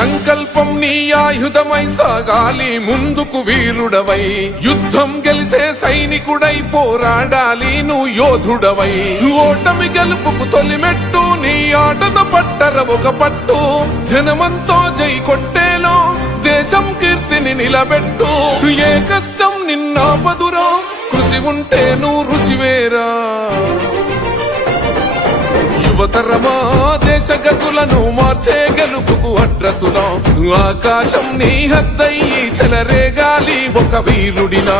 సంకల్పం నీ ఆయుధమై సాగాలి ముందుకు వీరుడవై, యుద్ధం గెలిసే సైనికుడై పోరాడాలి నువ్వు యోధుడవై. ఓటమి గెలుపుకు తొలిమెట్టు నీ ఆటతో పట్టర ఒక పట్టు, జనమంతో జై కొట్టేలో దేశం కీర్తిని నిలబెట్టు. ఏ కష్టం నిన్నాపదురో కృషి ఉంటే నువ్వు రుచివేరా. యువతరమా దేశ గతులను మార్చే గెలుపుకు అడ్రసులా, ఆకాశం నీ హద్దయ్యి చెలరేగాలి ఒక వీరుడిలా.